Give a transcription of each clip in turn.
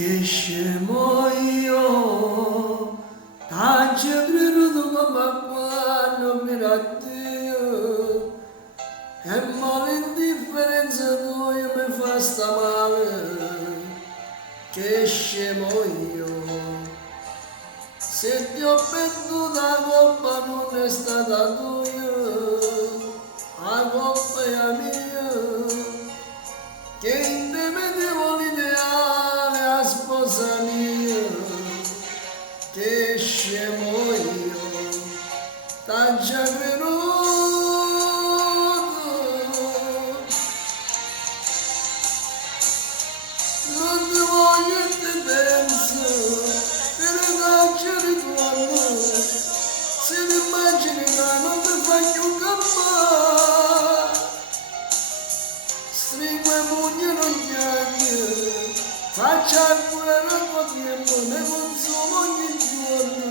Che scemo io, tanto creduto come quando mi raddio, e male indifferenza tua mi fa sta male. Che scemo io, se ti ho perduto la colpa non è stata tua, la colpa è mia, che in te vedevo l'ideale a sposa mia. Che scemo io, t'ha già creduto, non ti voglio e ti penso, per le facce ritorno, se ti immagini che non ti fai più campare, stringo e pugni non piange, faccia ancora poco tempo, ne consumo ogni giorno.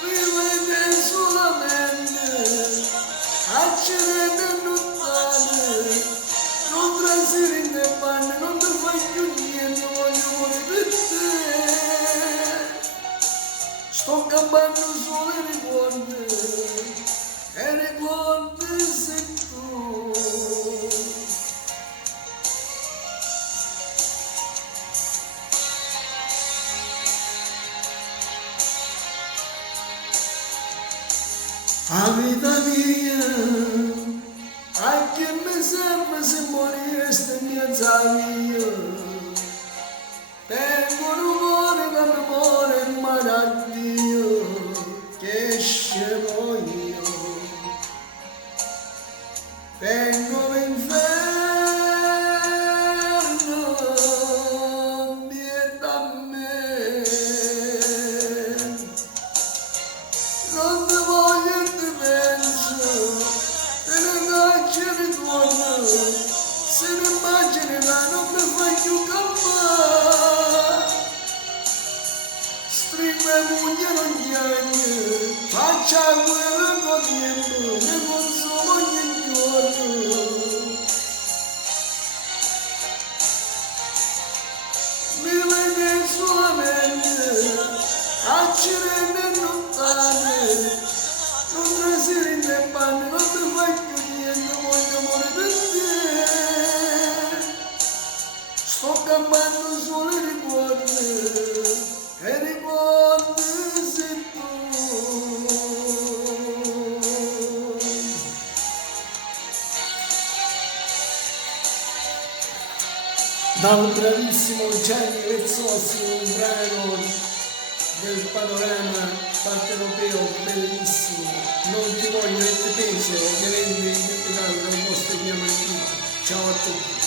Vivete solamente, accendete e lontane, non trasiri in te panni, non ti fai più niente, voglio morire per te. Sto campando solo i ricordi, e ricordi sei tu. La vita mia, a che mi serve se moriste in mezzo via? Tengo un cuore che mi muore in malattia, che scemo io. Tengo l'inferno, dietro a me. Non ti voglio e ti penso, e le facce ritorno, se ne immagini che non mi fai più campare. Stringo e pugni e non piange, faccia quello con tempo, ne consumo ogni giorno. Mi vede solamente, accidenti e lontane, non trasiri in te panni, non ti fai più niente, voglio morire per te. Sto campando solo i ricordi, e ricordi sei tu. Dal bravissimo Gianni Vezzossi, un brano del panorama partenopeo bellissimo. Non ti voglio e ti penso, ovviamente interpretato dal vostro Diamantino. Ciao a tutti.